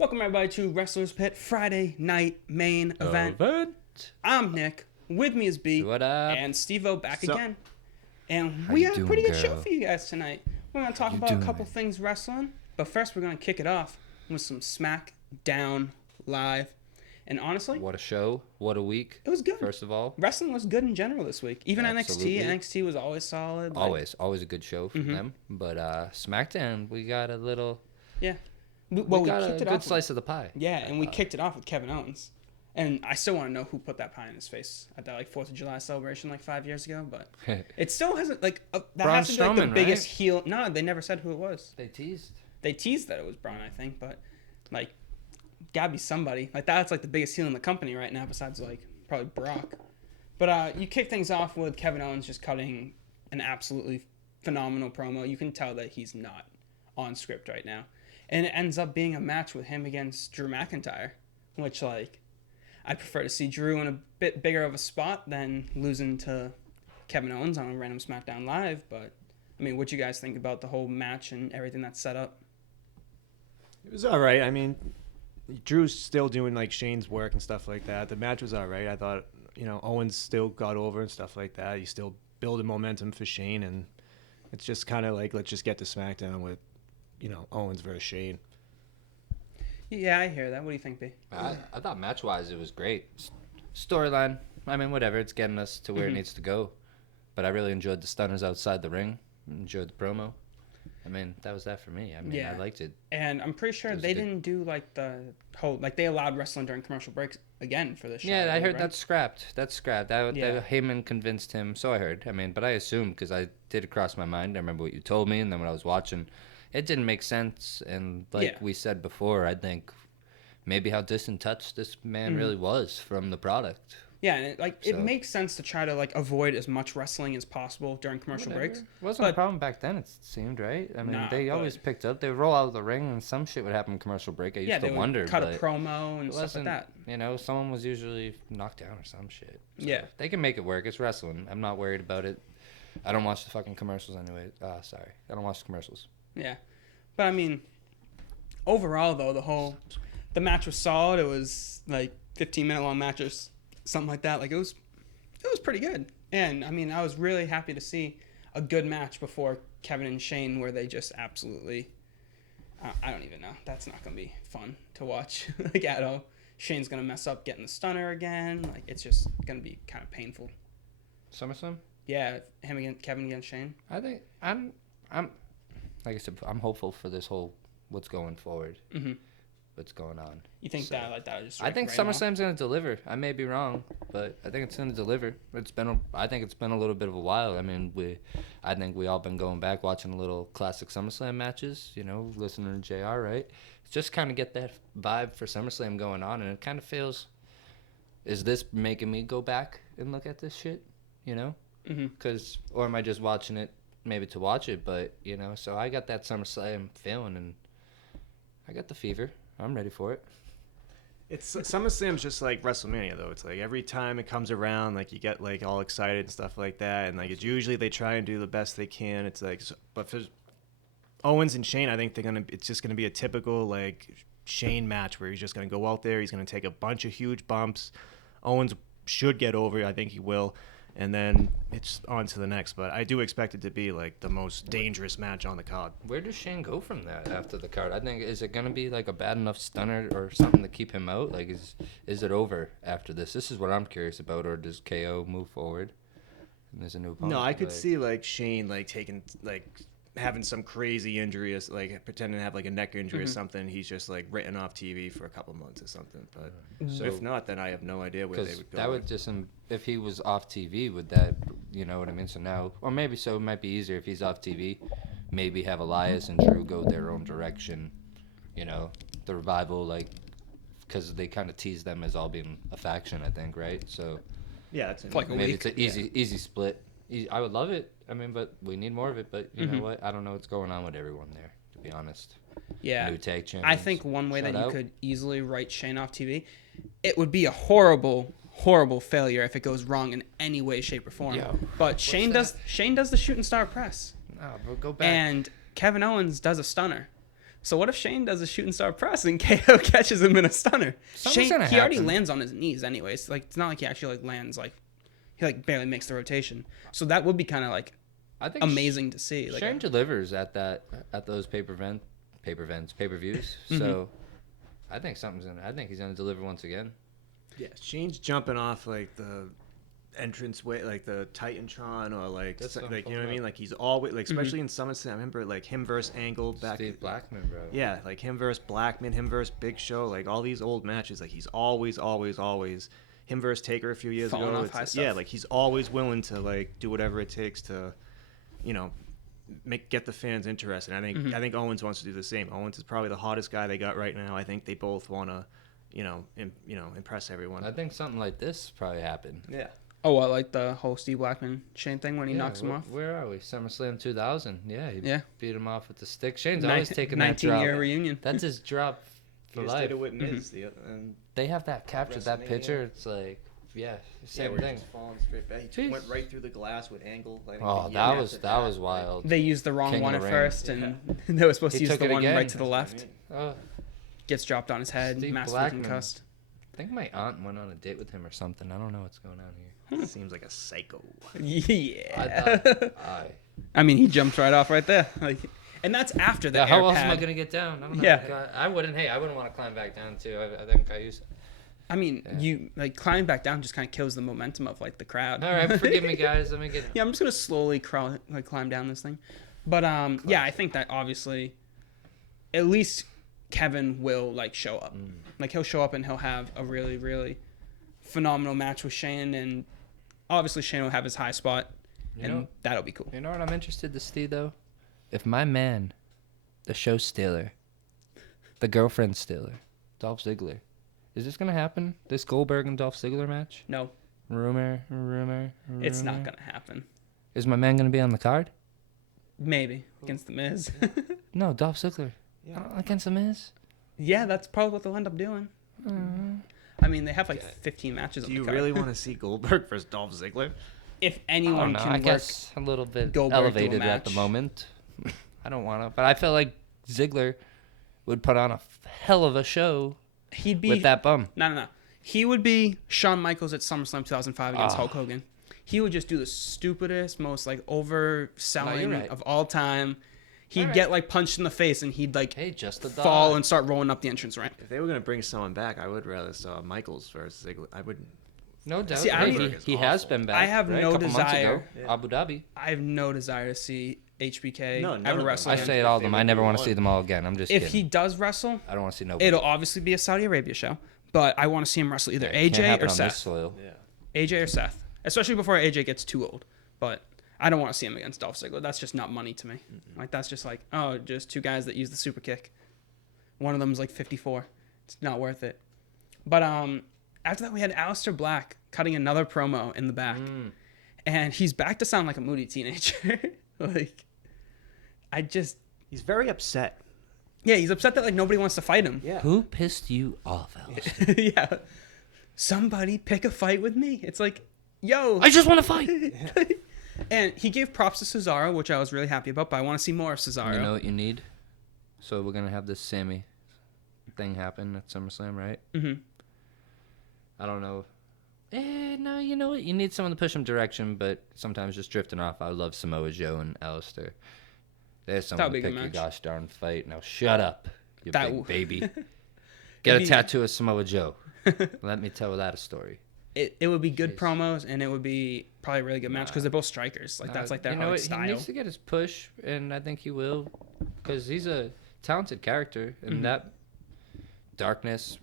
Welcome everybody to Wrestlers Pit Friday night main event. I'm Nick. With me is B. What up? And Steve-O back So, again. And How we you have a doing, pretty good show girl? for you guys tonight. We're going to talk you about a doing? couple things wrestling. But first, we're going to kick it off with some SmackDown Live. And honestly, What a show. What a week. it was good. First of all. Wrestling was good in general this week. Even Absolutely. NXT was always solid. Always a good show from them. But SmackDown, we got a little... Yeah. We got a good slice of the pie. Yeah, and we kicked it off with Kevin Owens. And I still want to know who put that pie in his face at that 4th of July celebration 5 years ago. But it still hasn't that Braun has to be the Strowman, biggest right? heel. No, they never said who it was. They teased. They teased that it was Braun, I think, but gotta be somebody. That's the biggest heel in the company right now, besides probably Brock. But you kick things off with Kevin Owens just cutting an absolutely phenomenal promo. You can tell that he's not on script right now. And it ends up being a match with him against Drew McIntyre, which, I'd prefer to see Drew in a bit bigger of a spot than losing to Kevin Owens on a random SmackDown Live. But, what'd you guys think about the whole match and everything that's set up? it was all right. Drew's still doing Shane's work and stuff like that. The match was all right. I thought, Owens still got over and stuff like that. He's still building momentum for Shane, and it's just kind of let's just get to SmackDown with, Owens versus Shane. Yeah, I hear that. What do you think, B? I thought match-wise it was great. Storyline, whatever. It's getting us to where it needs to go. But I really enjoyed the stunners outside the ring. Enjoyed the promo. That was that for me. Yeah. I liked it. And I'm pretty sure they didn't do the whole they allowed wrestling during commercial breaks again for this show. Yeah, I heard right? that's scrapped. That Heyman convinced him. So I heard. But I assumed because I did cross my mind. I remember what you told me, and then when I was watching, it didn't make sense. And we said before, I think maybe how distant touched this man really was from the product. Yeah, and it makes sense to try to avoid as much wrestling as possible during commercial breaks. Wasn't a problem back then, it seemed, right? They always picked up. They would roll out of the ring, and some shit would happen in commercial break. I used to wonder. Cut a promo and stuff like that. Someone was usually knocked down or some shit. So yeah. They can make it work. It's wrestling. I'm not worried about it. I don't watch the fucking commercials anyway. Sorry. I don't watch the commercials. Yeah. But, overall, though, the match was solid. It was 15-minute long matches. Something like that. It was pretty good. And I was really happy to see a good match before Kevin and Shane, where they just absolutely I don't even know. That's not gonna be fun to watch at all. Shane's gonna mess up getting the stunner again. It's just gonna be kind of painful. SummerSlam? Yeah, Kevin against Shane. I think I'm like I said, I'm hopeful for this whole what's going forward. Mm-hmm. What's going on. You think that just I think SummerSlam's going to deliver. I may be wrong, but I think it's going to deliver. I think it's been a little bit of a while. I think we all been going back watching a little classic SummerSlam matches, listening to JR, right? Just kind of get that vibe for SummerSlam going on, and it kind of feels, is this making me go back and look at this shit, Mm-hmm. Or am I just watching it maybe to watch it, but, so I got that SummerSlam feeling, and I got the fever. I'm ready for it. It's SummerSlam's just like WrestleMania, though. It's every time it comes around, you get all excited and stuff like that, and it's usually they try and do the best they can. It's but for Owens and Shane, I think it's just gonna be a typical Shane match where he's just gonna go out there, he's gonna take a bunch of huge bumps. Owens should get over, I think he will, and then it's on to the next. But I do expect it to be the most dangerous match on the card. Where does Shane go from that after the card? I think, is it going to be a bad enough stunner or something to keep him out? Is it over after this? This is what I'm curious about. Or does KO move forward and there's a new opponent? No, I could see Shane taking having some crazy injury, pretending to have a neck injury or something. He's just written off TV for a couple months or something. But if not, then I have no idea where they would go. That would just if he was off TV, would that, you know what I mean? So now, or maybe it might be easier if he's off TV. Maybe have Elias and Drew go their own direction. The revival, because they kind of tease them as all being a faction, I think, right? So yeah, that's maybe it's an easy split. I would love it. But we need more of it. But you know what? I don't know what's going on with everyone there, to be honest. Yeah. New tag champions. I think one way that you could easily write Shane off TV, it would be a horrible failure if it goes wrong in any way, shape, or form. Yo, but Shane does the shooting star press. No, but go back. And Kevin Owens does a stunner. So what if Shane does a shooting star press and KO catches him in a stunner? Something's Shane, gonna he already happen. lands on his knees anyways. Like it's not like he actually like lands like he like barely makes the rotation. So that would be kind of like I think amazing to see. Like Shane delivers at those pay-per-views. Mm-hmm. So I think I think he's gonna deliver once again. Yeah, Shane's jumping off like the entrance way, like the Titantron, or like That's what I'm like you know talking what I mean. about. Like he's always like, especially in SummerSlam. I remember like him versus Angle back. Steve Blackman, bro. Yeah, like him versus Blackman, him versus Big Show, like all these old matches. Like he's always him versus Taker a few years Falling ago. off high Yeah, stuff. like he's always willing to like do whatever it takes to, you know, get the fans interested. I think Owens wants to do the same. Owens is probably the hottest guy they got right now. I think they both want to, impress everyone. I think something like this probably happened. Yeah. oh, I like the whole Steve Blackman Shane thing when he knocks him off. Where are we? SummerSlam 2000. Yeah, he Yeah. beat him off with the stick. Shane's always taking that drop. 19-year reunion. That's his drop for He just life. did it with Miz, and They have that captured, that WrestleMania. picture. It's like, same we're thing. just falling straight back. He Jeez. went right through the glass with Angle. I think Oh, the that year was after wild. They used the wrong King of one the at Ring. first, and they were supposed He to use took the it one again. right to the That's left. what I mean. Gets dropped on his head, Steve massively Blackman. concussed. I think my aunt went on a date with him or something. I don't know what's going on here. Seems like a psycho. Yeah. I I mean, he jumped right off right there. Like, and that's after the yeah, how air else am I pad. gonna get down? I don't know. Yeah. I wouldn't want to climb back down too. I think I used. I mean, you like climbing back down just kind of kills the momentum of like the crowd. All right, forgive me, guys. Let me get. Yeah, I'm just gonna slowly climb down this thing. But yeah, I think that obviously, at least Kevin will like show up. Like he'll show up and he'll have a really, really phenomenal match with Shane, and obviously Shane will have his high spot, and that'll be cool. You know what I'm interested to see though? If my man, the show stealer, the girlfriend stealer, Dolph Ziggler, is this gonna happen? This Goldberg and Dolph Ziggler match? No, Rumor. it's not gonna happen. Is my man gonna be on the card? Maybe against the Miz. No, Dolph Ziggler. Against the Miz? Yeah, that's probably what they'll end up doing. I mean, they have like 15 matches on Do the you card. really want to see Goldberg versus Dolph Ziggler? If I anyone don't know. can I work, guess a little bit Goldberg to a elevated at the match. moment. I don't want to, but I feel like Ziggler would put on a hell of a show he'd be with that bum. No. He would be Shawn Michaels at SummerSlam 2005 against Hulk Hogan. He would just do the stupidest, most like overselling right. of all time. He'd Alright. get like punched in the face, and he'd like Hey, just a dog. fall and start rolling up the entrance ramp. If they were gonna bring someone back, I would rather saw Michaels versus Ziggler. I would. No doubt. See, I Hey, don't- he has been back. I have right? no a couple months ago. desire- Abu Dhabi. I have no desire to see HBK No, none ever of them. wrestle I again. say it all of They them. would I never be want to one. see them all again. I'm just If kidding. he does wrestle, I don't want to see nobody. it'll obviously be a Saudi Arabia show. But I want to see him wrestle either Can't AJ happen or on this Seth. soil. Yeah. AJ or Seth, especially before AJ gets too old. But I don't want to see him against Dolph Ziggler. That's just not money to me. Like that's just like, oh, just two guys that use the super kick. One of them's like 54. It's not worth it. But after that we had Aleister Black cutting another promo in the back, and he's back to sound like a moody teenager. Like, He's very upset. yeah, he's upset that like nobody wants to fight him. Yeah. Who pissed you off, Alice? Yeah, somebody pick a fight with me. It's like, yo, I just want to fight. and he gave props to Cesaro, which I was really happy about. But I want to see more of Cesaro. You know what you need? So we're gonna have this Sammy thing happen at SummerSlam, right? Mm-hmm. I don't know. No, you know what? You need someone to push him direction, but sometimes just drifting off. I love Samoa Joe and Alistair. There's someone to would be a pick good your match. gosh darn fight. Now shut up, you That big w- baby. Get It'd a be- tattoo of Samoa Joe. Let me tell that a story. It would be good Jeez. promos, and it would be probably a really good match because they're both strikers. Like that's like their you know hard what? style. He needs to get his push, and I think he will, because he's a talented character, and Mm-hmm. that darkness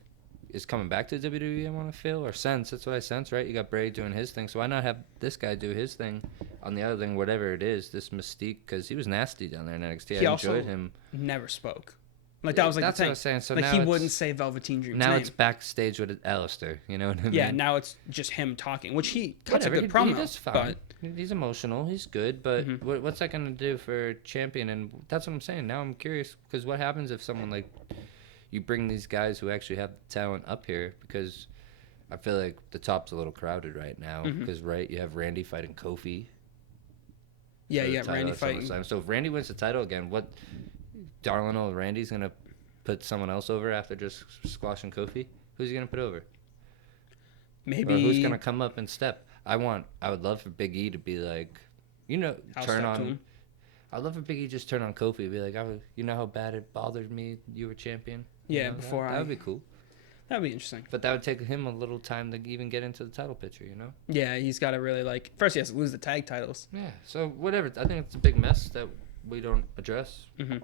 is coming back to WWE. I want to feel or sense. That's what I sense, right? You got Bray doing his thing, so why not have this guy do his thing on the other thing, whatever it is, this Mystique, because he was nasty down there in NXT. He I also enjoyed him. Never spoke. Like that was like That's the what thing. I was saying. So like now he it's- wouldn't say Velveteen Dream's Now name. it's backstage with Alistair. You know what I mean? Yeah, now it's just him talking, which he cuts Whatever, a good he promo. does fine. But He's emotional. He's good, but Mhm. what's that gonna do for champion? And that's what I'm saying. Now I'm curious because what happens if someone like you bring these guys who actually have the talent up here? Because I feel like the top's a little crowded right now. Mhm. Because right, you have Randy fighting Kofi. yeah, for the yeah, title Randy at fighting. SummerSlam. So if Randy wins the title again, what darling old Randy's gonna put someone else over after just squashing Kofi, who's he gonna put over? Maybe Or who's gonna come up and step? I would love for Big E to be like, I'll turn step to on. him. I'd love for Big E just turn on Kofi and be like, you know how bad it bothered me you were champion? You Yeah, know, before that would be cool. That'd be interesting. But that would take him a little time to even get into the title picture, you know? Yeah, he's got to really first he has to lose the tag titles. Yeah, so whatever. I think it's a big mess that we don't address. Mm-hmm.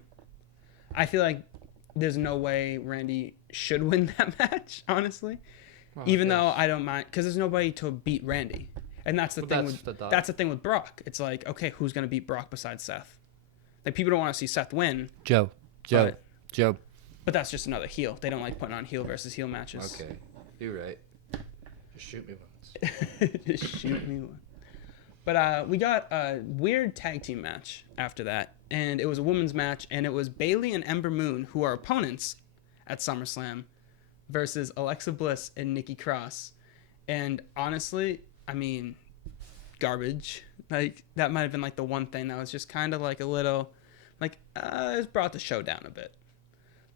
I feel like there's no way Randy should win that match, honestly. Well, Even though I don't mind, because there's nobody to beat Randy, and that's the thing. That's the thing with Brock. It's like, okay, who's gonna beat Brock besides Seth? Like people don't want to see Seth win. Joe. But that's just another heel. They don't like putting on heel versus heel matches. Okay, you're right. Just shoot me once. Just shoot me one. But we got a weird tag team match after that, and it was a women's match, and it was Bayley and Ember Moon, who are opponents at SummerSlam, versus Alexa Bliss and Nikki Cross. And honestly, I mean, garbage. Like, that might have been like the one thing that was just kind of like a little, like, it's brought the show down a bit.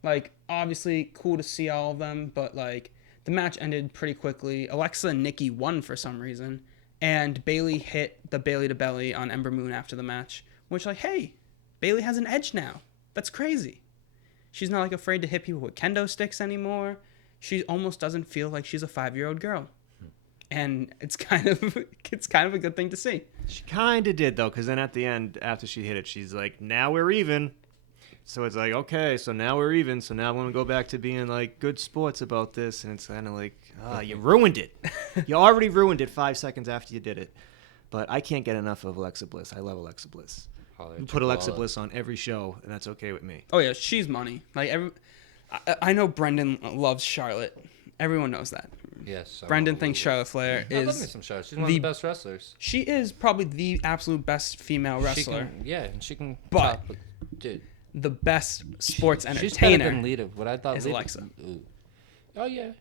Like, obviously, cool to see all of them, but like, the match ended pretty quickly. Alexa and Nikki won for some reason, and Bayley hit the Bayley to belly on Ember Moon after the match, which, like, hey, Bayley has an edge now. That's crazy. She's not like afraid to hit people with kendo sticks anymore. She almost doesn't feel like she's a 5-year-old girl, and it's kind of a good thing to see. She kind of did though, because then at the end, after she hit it, she's like, "Now we're even." So it's like, okay, so now we're even. So now I want to go back to being like good sports about this, and it's kind of like, you ruined it. You already ruined it 5 seconds after you did it. But I can't get enough of Alexa Bliss. I love Alexa Bliss. You put Alexa Bliss on every show, and that's okay with me. Oh yeah, she's money. Like I know Brendan loves Charlotte. Everyone knows that. Yes. Brendan thinks Charlotte Flair I love me is. some Charlotte. She's one of the best wrestlers. She is probably the absolute best female wrestler. She can. But dude, the best sports she's better entertainer than Lita. What I thought is Lita, Alexa. Ooh. Oh yeah,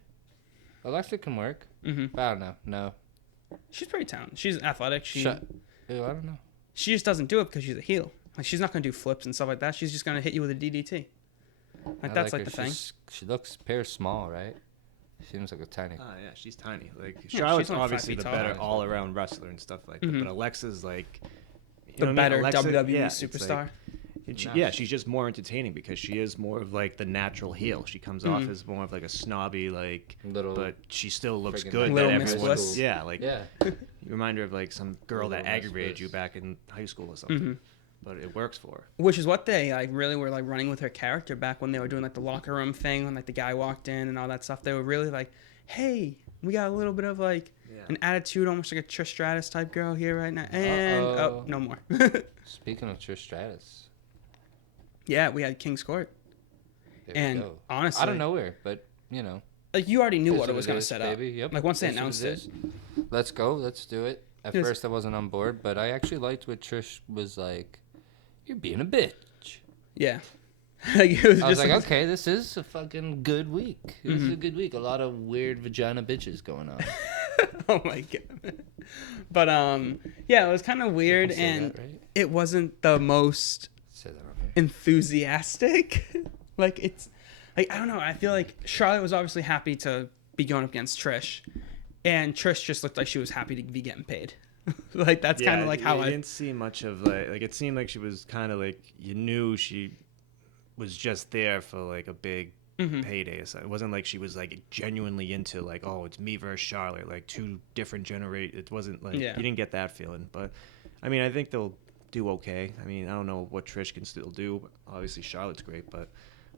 Alexa can work. Mm-hmm. But I don't know. No. She's pretty talented. She's athletic. Ew, I don't know. She just doesn't do it because she's a heel. Like, she's not gonna do flips and stuff like that. She's just gonna hit you with a DDT. Like, that's like the thing. She looks small, right? Seems like a tiny. Oh yeah, she's tiny. Like Yeah, Charlotte's she's only 5 obviously feet the tall. better all-around wrestler and stuff like that. Mhm. But Alexa's like The better WWE yeah, it's superstar. like- yeah, she's just more entertaining because she is more of like the natural heel. She comes off as more of like a snobby Little, but she still looks friggin' good. Little that Miss everyone- Bliss. Yeah, like yeah. you remind her of like some girl that Little Miss aggravated Bliss. you back in high school or something. Mm-hmm. But it works for her. Which is what they like really were like running with her character back when they were doing like the locker room thing when like the guy walked in and all that stuff. They were really like, hey, we got a little bit of like an attitude, almost like a Trish Stratus type girl here right now. And no more. Speaking of Trish Stratus, yeah, we had King's Court. there we go. Honestly, I don't know where, but you know, like you already knew is what it was going to is, set baby. up. Yep. Like once they Is what announced is. it. Let's go. Let's do it. At Yes. first, I wasn't on board, but I actually liked what Trish was like. You're being a bitch. Yeah. Like, it was I was just like, okay, this is a fucking good week. This Mm-hmm. is a good week. A lot of weird vagina bitches going on. oh my god. But yeah, it was kind of weird People say and that, right? it wasn't the most Say that on here. enthusiastic. Like it's like I don't know, I feel like Charlotte was obviously happy to be going up against Trish and Trish just looked like she was happy to be getting paid. Like that's kind of like how I didn't see much of like it seemed like she was kind of like you knew she was just there for like a big payday. So it wasn't like she was like genuinely into like, oh, it's me versus Charlotte, like two different generate. It wasn't like you didn't get that feeling. But I mean, I think they'll do okay. I mean, I don't know what Trish can still do. But obviously, Charlotte's great, but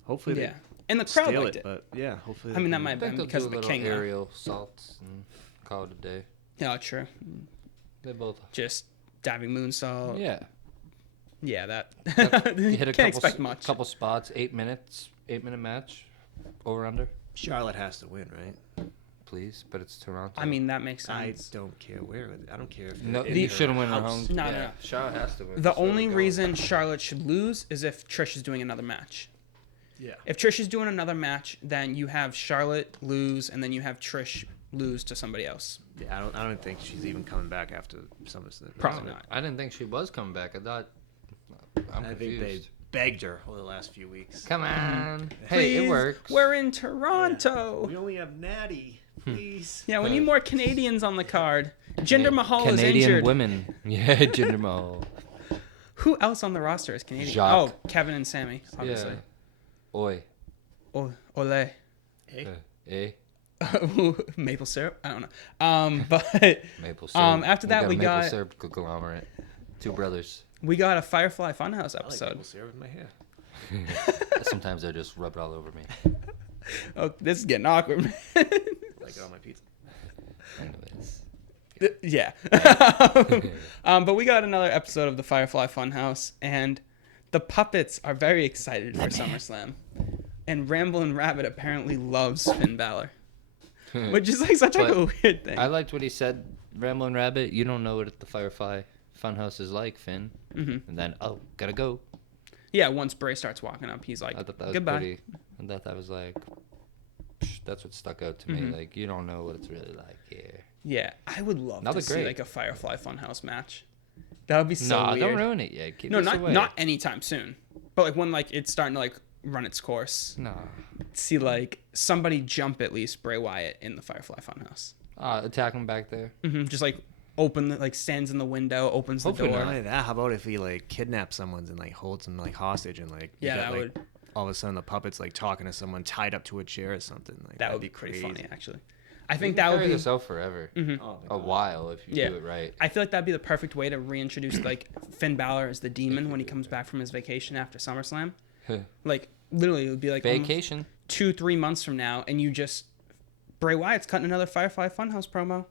hopefully they and the crowd steal liked it. But yeah, hopefully. I mean, that they might I have think been they'll because do of a the little king. though. aerial salts and call it a day. Yeah, true. They both. Just diving moonsault. Yeah. Yeah, that. You hit a Can't expect much. couple spots, 8 minutes, 8-minute match, over under, Charlotte has to win, right? please. But it's Toronto. I mean, that makes I sense. don't care where. I don't care if no, they're you in shouldn't her win at house. home. No, yeah. no, no. Charlotte has to win. The That's where only we're going. reason Charlotte should lose is if Trish is doing another match. Yeah. If Trish is doing another match, then you have Charlotte lose, and then you have Trish lose to somebody else. Yeah, I don't think she's even coming back after SummerSlam. Probably not. I didn't think she was coming back. I thought. I'm I confused. think begged her over the last few weeks. Come on. Hey, Please, it works. we're in Toronto. We only have Natty. Please. Yeah, we need more Canadians on the card. Jinder Mahal Canadian is injured. women. Yeah, Jinder Mahal. Who else on the roster is Canadian? Jacques. Oh, Kevin and Sammy, obviously. Yeah. Oi. Ole. Hey. Maple syrup? I don't know. But Maple syrup. after that a we maple got syrup conglomerate. Two brothers. we got a Firefly Funhouse I like episode. maple syrup in my hair. Sometimes they just rub it all over me. Oh, this is getting awkward, man. I like it on my pizza. Anyways. Yeah. But we got another episode of the Firefly Funhouse, and the puppets are very excited for SummerSlam. And Ramblin' Rabbit apparently loves Finn Balor, which is like such like a weird thing. I liked what he said, Ramblin' Rabbit. You don't know what the Firefly Funhouse is like, Finn. Mm-hmm. And then, gotta go. Yeah, once Bray starts walking up, he's like, I thought that was goodbye. pretty. I thought that was like, that's what stuck out to me. Mhm. Like, you don't know what it's really like here. Yeah, I would love Another to see great. like a Firefly Funhouse match. That would be so No, weird. don't ruin it yet. Keep No, this away. not anytime soon. But like when like it's starting to like run its course. No. See like somebody jump at least Bray Wyatt in the Firefly Funhouse. Attack him back there. Just like open the, like stands in the window, opens the Hopefully door. Not only that, how about if he like kidnaps someone and like holds them like hostage and like you Yeah, got, that like, would all of a sudden the puppet's like talking to someone tied up to a chair or something. Like that that'd would be crazy. pretty funny actually. I think You can that would carry be this out forever. Oh, my A God. while if you Yeah. do it right. I feel like that'd be the perfect way to reintroduce like Finn Balor as the demon when he comes back from his vacation after SummerSlam. Like literally it would be like almost Vacation. 2-3 months from now, and you just Bray Wyatt's cutting another Firefly Funhouse promo,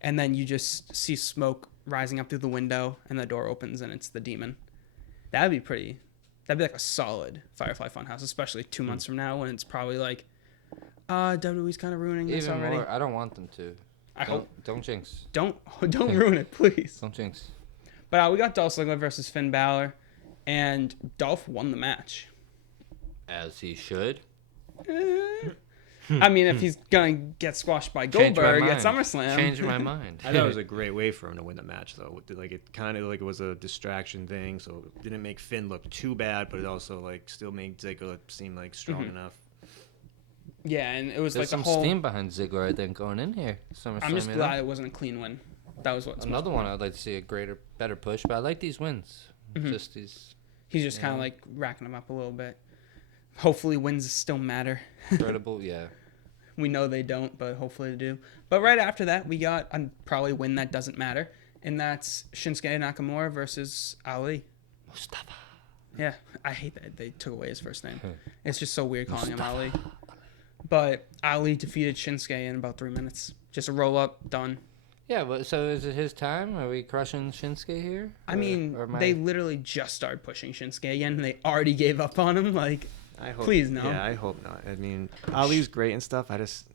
and then you just see smoke rising up through the window, and the door opens, and it's the demon. That'd be pretty. That'd be like a solid Firefly Funhouse, especially 2 months from now when it's probably like, WWE's kind of ruining this Even already. more. I don't want them to. I hope Don't jinx. don't ruin it, please. Don't jinx. But we got Dolph Ziggler versus Finn Balor, and Dolph won the match. As he should. I mean, if he's gonna get squashed by Change my Goldberg at mind. SummerSlam, Change my mind. I thought it was a great way for him to win the match, though. Like it kind of like it was a distraction thing, so it didn't make Finn look too bad, but it also like still made Ziggler seem like strong enough. yeah, and it was There's like the some whole. steam behind Ziggler, I think, going in here. SummerSlam, I'm just you glad know? it wasn't a clean win. That was what's Another one I'd like to see a better push, but I like these wins. Just these He's just kind of like racking them up a little bit. Hopefully, wins still matter. incredible, yeah. We know they don't, but hopefully they do. But right after that, we got a probably win that doesn't matter, and that's Shinsuke Nakamura versus Ali. Mustafa. Yeah, I hate that they took away his first name. It's just so weird calling him Ali. But Ali defeated Shinsuke in about 3 minutes. Just a roll up, done. Yeah, but so is it his time? Are we crushing Shinsuke here? I mean, or am I- they literally just started pushing Shinsuke again, and they already gave up on him. Like, I hope, please no. Yeah, I hope not. I mean, Ali's great and stuff. I just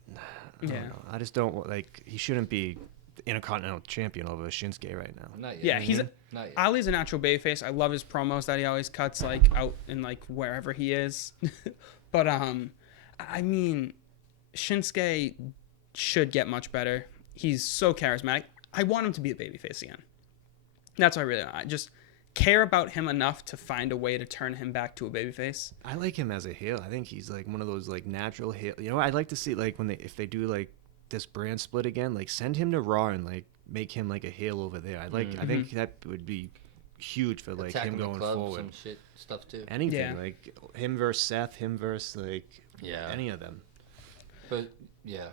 don't know. I just don't like. He shouldn't be the Intercontinental Champion over Shinsuke right now. Not yet. Yeah, he's Not yet. Ali's a natural babyface. I love his promos that he always cuts like out in like wherever he is. But I mean, Shinsuke should get much better. He's so charismatic. I want him to be a babyface again. That's what I really want. I just care about him enough to find a way to turn him back to a babyface. I like him as a heel. I think he's like one of those like natural heel. You know, I'd like to see like if they do like this brand split again, like send him to Raw and like make him like a heel over there. I think that would be huge for like Attacking him the going club, forward. some shit stuff too. Anything Yeah. like him versus Seth, him versus like Yeah. any of them. But yeah,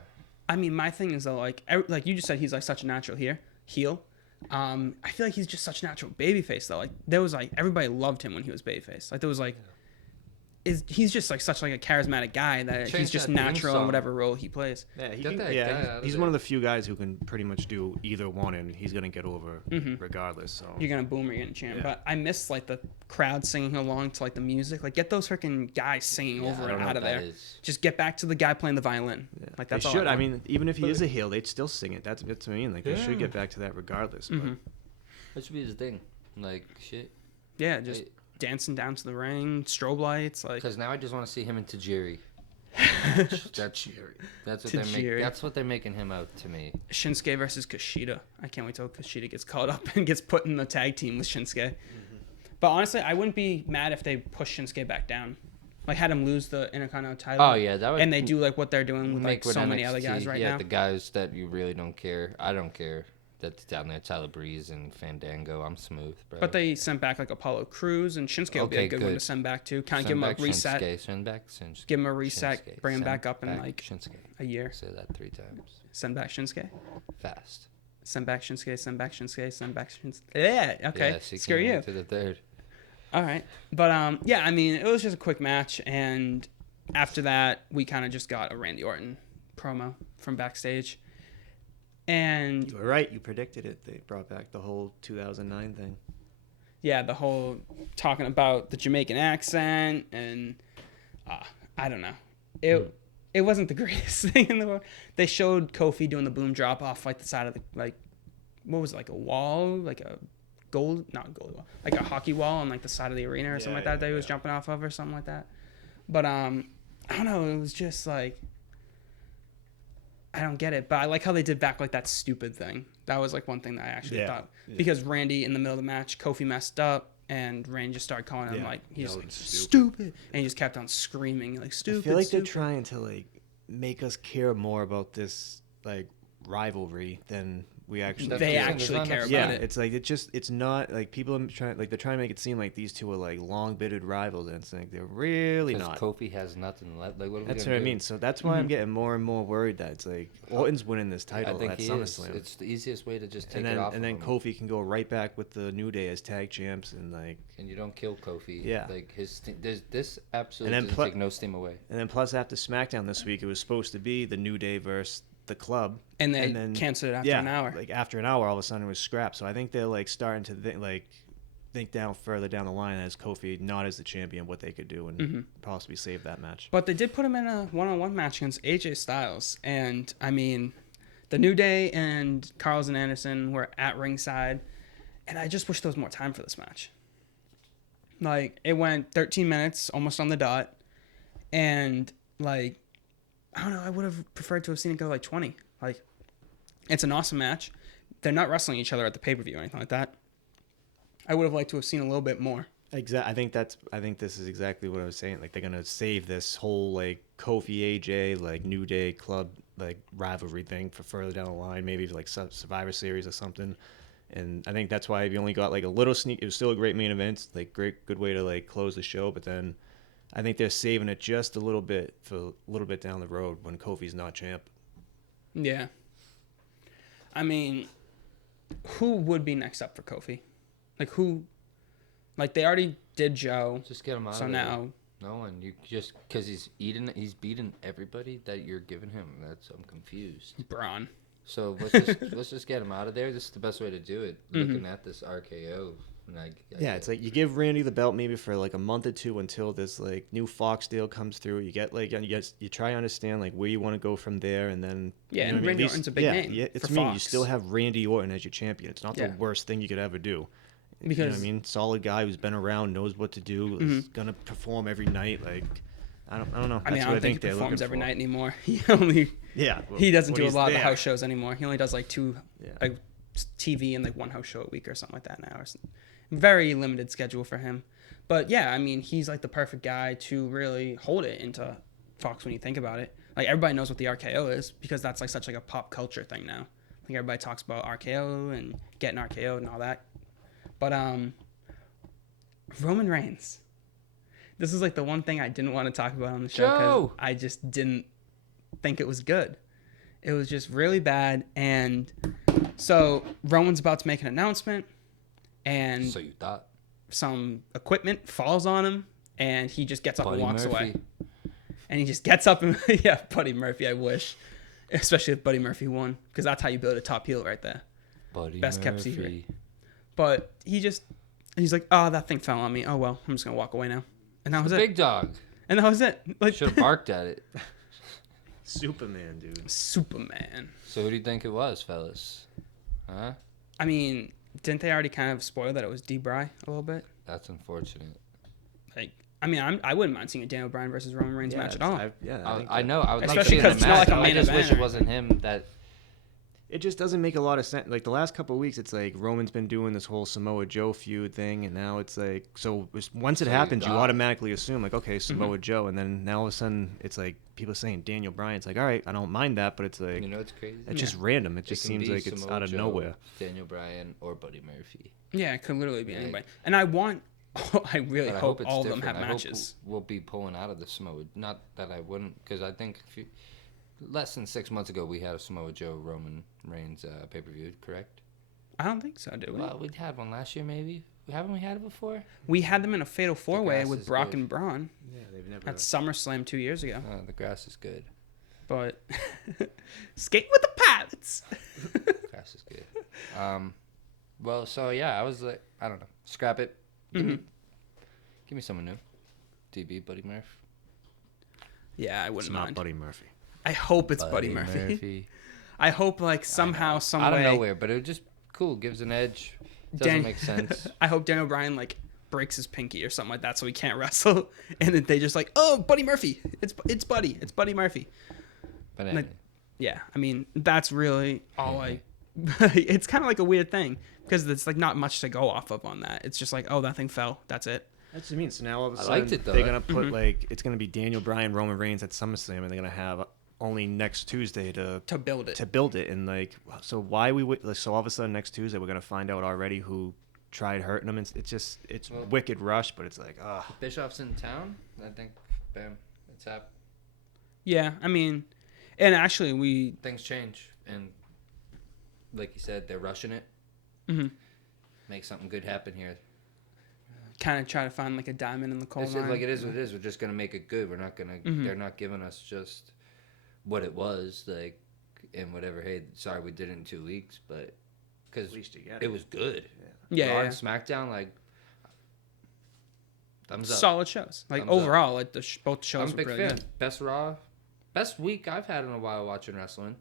I mean, my thing is though, like you just said, he's like such a natural heel. I feel like he's just such a natural babyface though. Like there was like everybody loved him when he was babyface. Like there was like, he's just like such like a charismatic guy that Change he's just that theme natural in song. whatever role he plays. Yeah, Get that guy out of he's there. one of the few guys who can pretty much do either one, and he's gonna get over regardless. So You're gonna boom or you're gonna chant. Yeah. But I miss like the crowd singing along to like the music. Like get those freaking guys singing I over don't and know out of what that there. is. Just get back to the guy playing the violin. yeah. Like that's they all. should. I want. mean, even if he is a heel, they'd still sing it. That's what I mean. Like they Yeah. should get back to that regardless. But That should be his thing. Like shit. yeah, just dancing down to the ring, strobe lights, like Because now I just want to see him in Tajiri. That's what they're making. Tajiri. That's what they're making him out to me. Shinsuke versus Kushida. I can't wait till Kushida gets caught up and gets put in the tag team with Shinsuke. But honestly, I wouldn't be mad if they pushed Shinsuke back down. Like, had him lose the Intercontinental title. Oh yeah, that would. And they do like what they're doing with like make with so many NXT, other guys right yeah, now. the guys that you really don't care. I don't care. That's down there, Tyler Breeze and Fandango. I'm smooth, bro. But they sent back like Apollo Crews, and Shinsuke would be a good one to send back too. Kind of give him a reset. Send back Shinsuke. Give him a reset. Shinsuke. Bring him Send back up in like Shinsuke. a year. Say that 3 times. Send back Shinsuke. Fast. Send back Shinsuke. Send back Shinsuke. Send back Shinsuke. Yeah. Okay. Yes, Screw you. To the 3rd. All right. But yeah. I mean, it was just a quick match, and after that, we kind of just got a Randy Orton promo from backstage. And You were right. You predicted it. They brought back the whole 2009 thing. yeah, the whole talking about the Jamaican accent, and I don't know. It wasn't the greatest thing in the world. They showed Kofi doing the boom drop off like the side of the what was it, like a wall, like a not gold wall, like a hockey wall on like the side of the arena or something like that. That he was jumping off of or something like that. But I don't know. It was just like, I don't get it. But I like how they did back like that stupid thing. That was like one thing that I actually thought, because Randy in the middle of the match, Kofi messed up, and Randy just started calling him like, he's like stupid, and he just kept on screaming like stupid. I feel like stupid. they're trying to like make us care more about this like rivalry than we actually. They do. actually care about Yeah, it. it's like it's not like people are trying, like they're trying to make it seem like these two are like long bitted rivals, and it's like they're really not. Kofi has nothing left. Like, what are we That's gonna what I do? mean. So that's why I'm getting more and more worried that it's like Orton's winning this I title think at he is. SummerSlam, It's the easiest way to just take and then it off. and then of him. Kofi can go right back with the New Day as tag champs, and like And you don't kill Kofi. Yeah. Like this absolutely And then doesn't take no steam away. and then plus after SmackDown this week, it was supposed to be the New Day versus the Club, And they canceled it after an hour. Like after an hour, all of a sudden it was scrapped. So I think they're like starting to think down further down the line as Kofi not as the champion, what they could do and possibly save that match. But they did put him in a one-on-one match against AJ Styles. And, I mean, the New Day and Carlos and Anderson were at ringside. And I just wish there was more time for this match. Like, it went 13 minutes, almost on the dot. And, like, I don't know, I would have preferred to have seen it go like 20. Like, it's an awesome match. They're not wrestling each other at the pay-per-view or anything like that. I would have liked to have seen a little bit more. I think this is exactly what I was saying. Like they're gonna save this whole like Kofi AJ like New Day Club like rivalry thing for further down the line, maybe like Survivor Series or something. And I think that's why we only got like a little sneak. It was still a great main event, like good way to like close the show. But then I think they're saving it just a little bit for a little bit down the road when Kofi's not champ. Yeah. I mean, who would be next up for Kofi? Like who? Like they already did Joe. Just get him out. So of there. now, No one. You just because he's beating everybody that you're giving him. I'm confused. Braun. So let's just get him out of there. This is the best way to do it. Looking at this RKO. Yeah, it's like you give Randy the belt maybe for like a month or two until this like new Fox deal comes through. You get like you try to understand like where you want to go from there, and then Yeah, you know and what I mean? Randy Orton's a big name. Yeah, it's for You Fox. still have Randy Orton as your champion. It's not the worst thing you could ever do. Because you know what I mean, solid guy who's been around, knows what to do, is gonna perform every night. Like I don't know. I mean, That's I what don't think he they're performs looking every for. night anymore. He only Well, he doesn't when do a he's lot of the there. house shows anymore. He only does like two Yeah. like TV and like one house show a week or something like that now. It's very limited schedule for him. But yeah, I mean, he's like the perfect guy to really hold it into Fox when you think about it. Like everybody knows what the RKO is because that's like such like a pop culture thing now. Like everybody talks about RKO and getting RKO and all that. But Roman Reigns. This is like the one thing I didn't want to talk about on the show because I just didn't think it was good. It was just really bad. And so Roman's about to make an announcement, and So you thought. some equipment falls on him, and he just gets up Buddy and walks Murphy. away. And he just gets up and yeah, Buddy Murphy. I wish, especially if Buddy Murphy won, because that's how you build a top heel right there. Buddy Best kept Murphy. secret. But he's like, oh, that thing fell on me. Oh well, I'm just gonna walk away now. And that was it. Big dog. And that was it. Like Should have barked at it. Superman, dude. Superman. So who do you think it was, fellas? Huh? I mean, didn't they already kind of spoil that it was D-Bry a little bit? That's unfortunate. Like, I mean, I wouldn't mind seeing a Daniel Bryan versus Roman Reigns match at all. I think I know. I would like Especially seeing the 'cause it's not match. like a main I just wish event. it wasn't him that. it just doesn't make a lot of sense. Like the last couple of weeks, it's like Roman's been doing this whole Samoa Joe feud thing, and now it's like once it So happens, you you automatically assume like, okay, Samoa Joe, and then now all of a sudden it's like people saying Daniel Bryan. It's like, all right, I don't mind that, but it's like You know, it's crazy. it's just random. It just can seems be like it's Samoa out of Joe, nowhere. Daniel Bryan or Buddy Murphy. Yeah, it could literally be Right. anybody. And I want, I really But I hope it's all of them different. have I matches. hope we'll be pulling out of the Samoa. Not that I wouldn't, because I think less than 6 months ago we had a Samoa Joe Roman Reigns pay per view, correct? I don't think so, do we? Well, we had one last year, maybe. Haven't we had it before? We had them in a fatal four-way grass with is Brock good. and Braun Yeah, they've never. at SummerSlam 2 years ago. Oh, the grass is good. But skate with the pirates. Grass is good. Well, so yeah, I was like, I don't know, scrap it. Give me someone new. DB, Buddy Murphy. Yeah, I It's wouldn't not mind. Buddy Murphy. I hope it's Buddy Murphy. I hope like somehow, some out way. of nowhere, but it was just cool. Gives an edge. Doesn't make sense. I hope Daniel Bryan like breaks his pinky or something like that, so he can't wrestle, and then they just like, oh, Buddy Murphy. It's Buddy Murphy. But anyway, Yeah, I mean that's really all I. It's kind of like a weird thing because it's like not much to go off of on that. It's just like, oh, that thing fell. That's it. That's what I mean. So now all of a I sudden liked it, though. they're gonna put like it's gonna be Daniel Bryan, Roman Reigns at SummerSlam, and they're gonna have only next Tuesday to build it. and like so why so all of a sudden next Tuesday we're gonna find out already who tried hurting him, and it's wicked rush, but it's like Bischoff's in town. I think, bam, it's happened. Yeah, I mean, and actually Things change, and like you said, they're rushing it. Make something good happen here. kind of try to find like a diamond in the coal It's mine. just like it is what it is. We're just gonna make it good. We're not gonna. They're not giving us just what it was like, and whatever. Hey, sorry, we did it in 2 weeks, but because at least you get it was good. Yeah, Raw yeah. and SmackDown, like thumbs up. Solid shows. Like Thumbs up. overall, like both I'm shows a were big pretty fan. good. Best Raw, best week I've had in a while watching wrestling.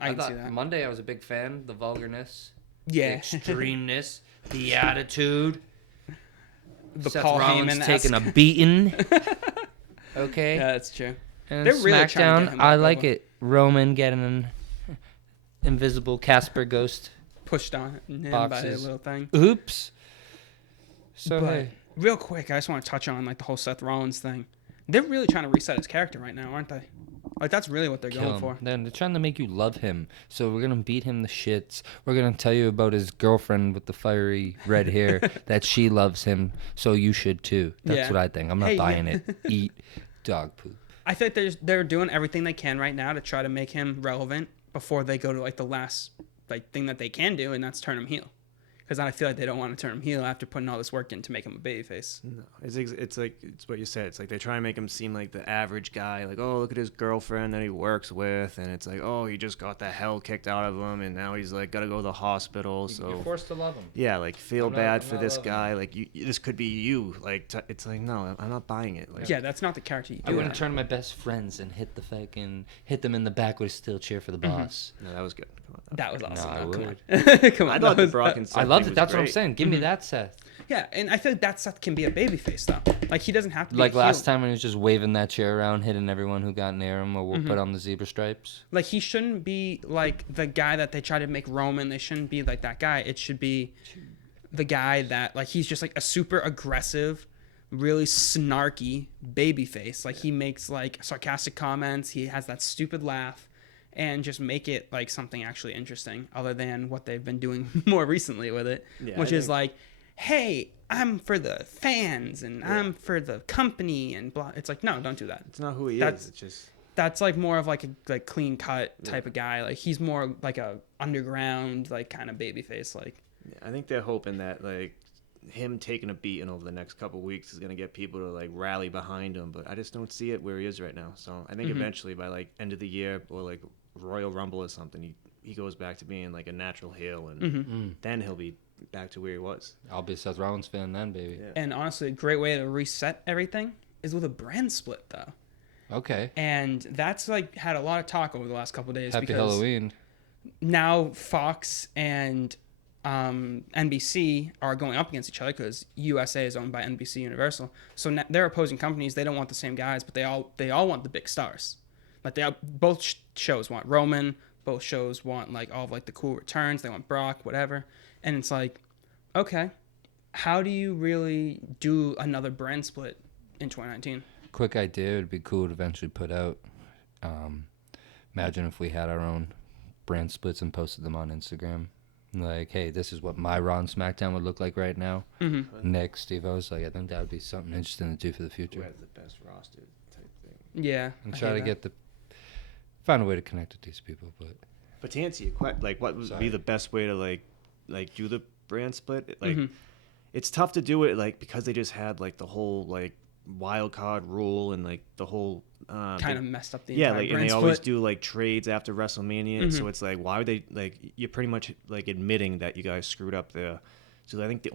I can thought see that. Monday I was a big fan. The vulgarness, the Yeah, extremeness, the attitude. the Seth Paul Rollins Heyman taking a beating. Okay. Yeah, that's true. And They're really trying to get SmackDown, him I back like over. it. Roman getting an invisible Casper ghost. Pushed on him by a Boxes. little thing. Oops. So But hey, real quick, I just want to touch on like the whole Seth Rollins thing. They're really trying to reset his character right now, aren't they? Like that's really what they're kill going him. for. They're trying to make you love him. So we're gonna beat him the shits. We're gonna tell you about his girlfriend with the fiery red hair that she loves him. So you should too. That's Yeah. what I think. I'm not Hey, buying yeah. it. Eat dog poop. I think they're doing everything they can right now to try to make him relevant before they go to like the last like thing that they can do, and that's turn him heel. Because I feel like they don't want to turn him heel after putting all this work in to make him a babyface. No, it's like it's what you said. It's like they try and make him seem like the average guy. Like, oh, look at his girlfriend that he works with, and it's like, oh, he just got the hell kicked out of him, and now he's like got to go to the hospital. So You're forced to love him. yeah, like feel I'm not- bad I'm for not this loving guy. Like this could be you. Like it's like no, I'm not buying it. Like, Yeah, that's not the character you I do. wouldn't that. turn my best friends and hit them in the back with a steel chair for the boss. no, that was good. Come on. That was awesome. No, I No, come would. on. Come on. I that thought the was- Brock and Seth I loved thing it. That's was what I'm great. saying. Give me that, Seth. Yeah, and I feel like that Seth can be a babyface though. Like he doesn't have to be Like a last heel. time when he was just waving that chair around, hitting everyone who got near him, or we'll put on the zebra stripes. Like he shouldn't be like the guy that they try to make Roman. They shouldn't be like that guy. It should be the guy that like he's just like a super aggressive, really snarky babyface. Like he makes like sarcastic comments. He has that stupid laugh, and just make it like something actually interesting, other than what they've been doing more recently with it, Yeah, which I is think- like, hey, I'm for the fans and I'm for the company and blah. It's like no, don't do that. It's not who he That's- is. It's just That's like more of like a like clean cut type of guy. Like he's more like a underground like kind of babyface. Like I think they're hoping that like him taking a beating over the next couple weeks is gonna get people to like rally behind him, but I just don't see it where he is right now. So I think eventually by like end of the year or like Royal Rumble or something, he goes back to being like a natural heel, and then he'll be back to where he was. I'll be a Seth Rollins fan then, baby. Yeah. and honestly, a great way to reset everything is with a brand split though. Okay. And that's like had a lot of talk over the last couple of days Happy because Halloween. now Fox and NBC are going up against each other because USA is owned by NBC Universal. So now they're opposing companies. They don't want the same guys, but they all want the big stars. Like both shows want Roman, both shows want like all of like the cool returns. They want Brock, whatever. And it's like, okay, how do you really do another brand split in 2019? Quick idea would be cool to eventually put out. Imagine if we had our own brand splits and posted them on Instagram. Like, hey, this is what my Raw and SmackDown would look like right now. Mm-hmm. Nick, Steve-O's, like, I think that would be something interesting to do for the Who future. has the best roster type thing? Yeah. And I try hear to that. get find a way to connect with these people. But to answer your question, like, what would Sorry. be the best way to like do the brand split? Like, Mhm. it's tough to do it like because they just had like the whole like wild card rule and like the whole Kind of messed up the yeah, entire like, and brand they split. always do like trades after WrestleMania. Mhm. So it's like, why would they like? You're pretty much like admitting that you guys screwed up there. So I think the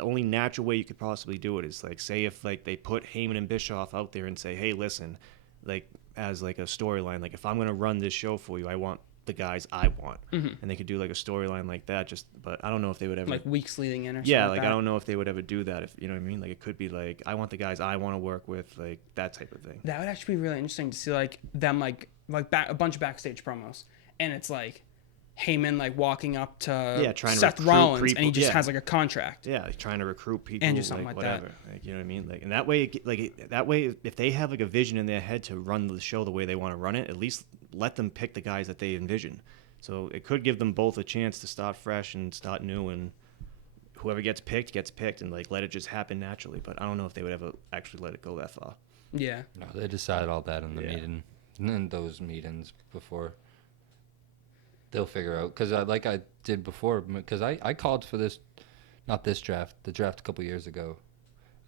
only natural way you could possibly do it is like, say if like they put Heyman and Bischoff out there and say, hey, listen, like as like a storyline, like if I'm gonna run this show for you, I want the guys I want, Mhm. and they could do like a storyline like that. But I don't know if they would ever Like weeks leading in or something. yeah, like like that. I don't know if they would ever do that. If you know what I mean, like it could be like I want the guys I want to work with, like that type of thing. That would actually be really interesting to see like them like a bunch of backstage promos, and it's like Heyman like walking up to trying to Seth recruit Rollins, and he people, just yeah. has like a contract. Yeah, like trying to recruit people And just something like that. whatever. Like, you know what I mean? Like, and that way, that way, if they have like a vision in their head to run the show the way they want to run it, at least let them pick the guys that they envision. So it could give them both a chance to start fresh and start new, and whoever gets picked, and like let it just happen naturally. But I don't know if they would ever actually let it go that far. Yeah. No, they decide all that in the Yeah. meeting, in those meetings before. They'll figure out, because like I did before, because I called for this, not this draft, the draft a couple years ago.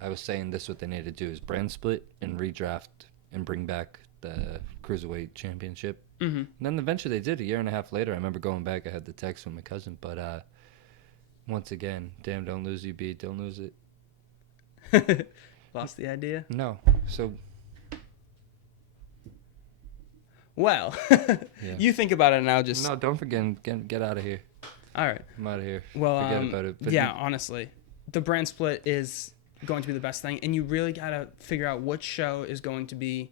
I was saying this what they need to do is brand split and redraft and bring back the Cruiserweight Championship. Mm-hmm. And then eventually they did. A year and a half later, I remember going back. I had the text from my cousin. But once again, damn, don't lose you, B. Don't lose it. Lost the idea. No. So, Well, yeah. you think about it now. Just No, don't forget. Get out of here. all right. I'm out of here. Well, Forget about it. But yeah, honestly, the brand split is going to be the best thing, and you really gotta figure out which show is going to be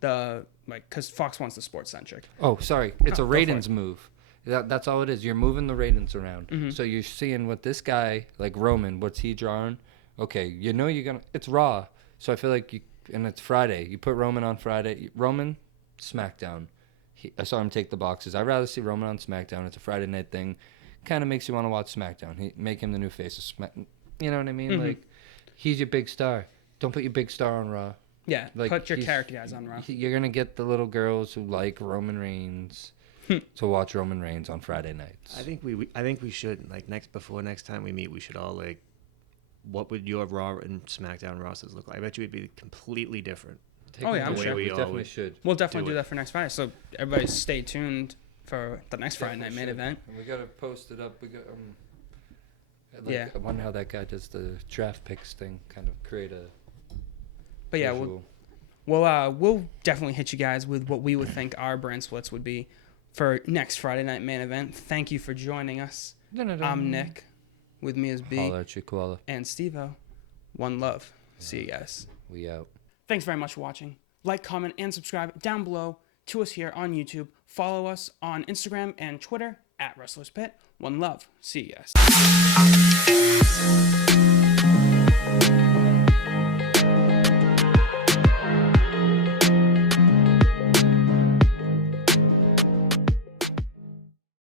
the like, because Fox wants the sports centric. Oh, sorry. It's Oh, a go for ratings it. move. That's all it is. You're moving the ratings around. Mhm. So you're seeing what this guy, like Roman, what's he drawing? Okay, you know you're going to... It's Raw. So I feel like and it's Friday. You put Roman on Friday. Roman, SmackDown. I saw him take the boxes. I'd rather see Roman on SmackDown. It's a Friday night thing. Kind of makes you want to watch SmackDown. Make him the new face of Smack. You know what I mean? Mhm. Like, he's your big star. Don't put your big star on Raw. Yeah, Like, put your he's- character guys on Raw. You're gonna get the little girls who like Roman Reigns to watch Roman Reigns on Friday nights. I think we should like before next time we meet, we should all like, what would your Raw and SmackDown rosters look like? I bet you it'd be completely different. Oh, yeah, I'm Technically, sure. we We definitely always- should. We'll definitely do do it. that for next Friday. So everybody stay tuned for the next Friday night main event. And we gotta post it up. We got Yeah. I wonder how that guy does the draft picks thing. Kind of create a. But yeah, visual. we'll definitely hit you guys with what we would think our brand splits would be for next Friday night main event. Thank you for joining us. I'm Nick. With me is B Holla at you, koala. and Steve-O. One love. See you guys. We out. Thanks very much for watching. Like, comment, and subscribe down below to us here on YouTube. Follow us on Instagram and Twitter at Wrestlers Pit. One love. See you guys.